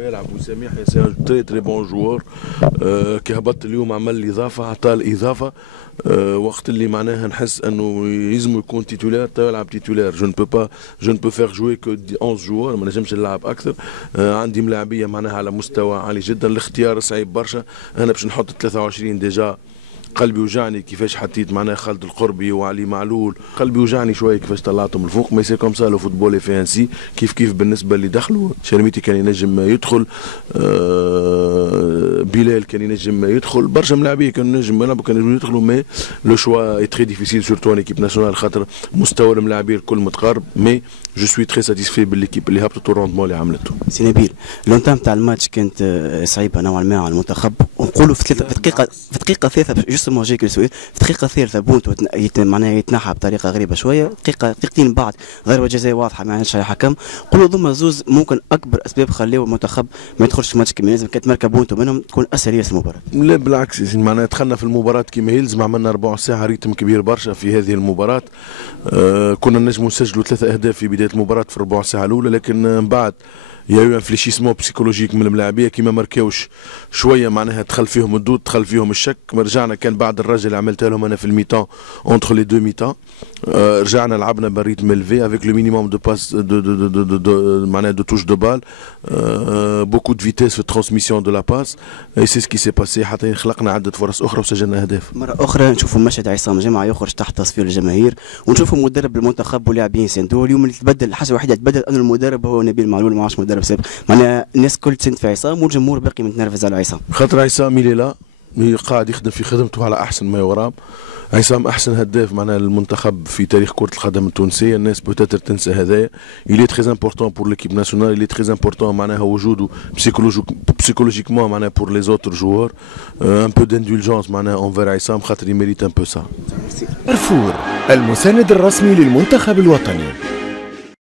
هو يلعب وسميح سي ان تري تري بون جوور. كي هبط اليوم عمل لي اضافه، عطى الاضافه وقت اللي معناها نحس انه يلزم يكون تيتولير تو يلعب تيتولير. جو نبو فيغ جوي كو 11 جوار، ما نجمش نلعب اكثر. عندي ملاعبيه معناها على مستوى عالي جدا، الاختيار صعيب برشا. انا باش نحط 23 ديجا قلبي وجعني كيفاش حطيت معناها خالد القربي وعلي معلول، قلبي وجعني شويه كيفاش طلعتهم الفوق. مي سي كوم سا لو فوتبول في انسي، كيف بالنسبه اللي دخلوا. شرميتي كان ينجم يدخل، بلال كان ينجم يدخل، برشا ملاعبيه كانوا ينجم يلعبوا، كانوا يدخلوا. مي لو شوا اي تري ديفيسيل سورتو ان ايكيب ناسيونال، خاطر مستوى الملاعبيه الكل متقارب. مي جو سوي تري ساتيسفي بالليكيب اللي هبطت والروندمون اللي عملته. سي نبيل، لونتام تاع الماتش كانت صعيبه نوعا ما على المنتخب، ونقولوا في دقيقه ثالثه جوستومون جايك السؤال، في دقيقه ثالثه بونتو معناها يتنحى بطريقه غريبه شويه، دقيقتين بعد ضربه جزاء واضحه ما عندش حكم. قولوا ضم زوز ممكن اكبر اسباب خلاو المنتخب ما يدخلش ماتش كيما لازم، كانت ماركه بونتو منهم تكون اسهل ياسر المباراه. لا بالعكس، معناها دخلنا في المباراه كيما يلزم، عملنا ربع ساعه ريتم كبير برشا في هذه المباراه. كنا نجموا نسجلوا 3 أهداف في بدايه المباراه في الربع ساعه الاولى، لكن من بعد يا ان فليشيسمون بسيكولوجيك من الملاعبيه كيما ماركاوش شويه، معناها دخل فيهم الدود، دخل فيهم الشك. رجعنا كان بعد الرجل اللي عملتها لهم انا في الميتان اونتر لي دو ميتان، رجعنا لعبنا بالريتم الفي افيك لو مينيموم دو باس معناها دو توش دو بال، بوكو دو فيتيس في الترانسميسيون دو لا باس، اي سي سكي سي باسي حتى خلقنا عده فرص اخرى وسجلنا اهداف. مره اخرى نشوفوا مشهد عصام جمعه يخرج تحت تصفير الجماهير، ونشوفوا مدرب المنتخب ولاعبين يساندوه. اليوم اللي تبدل الحاجه الوحيده تبدل انه المدرب هو نبيل معلول، ما عادش مدرب سابق. معناها الناس كل تسند في عصام، والجمهور باقي متنرفز على عصام، خاطر عصام اللي لا قاعد يخدم في خدمته على احسن ما يرام. عصام احسن هداف معناها المنتخب في تاريخ كره القدم التونسيه، الناس بوتاتر تنسى هذايا. إلي تري امبورطون بور ليكيب ناسيونال، إلي تري امبورطون معناها وجوده بسيكولوجيكمون معناها بور لي زوتر جوار. ان بو داندولجونس معناها اونفير عصام، خاطر يميريت ان بو سا. كارفور المساند الرسمي للمنتخب الوطني.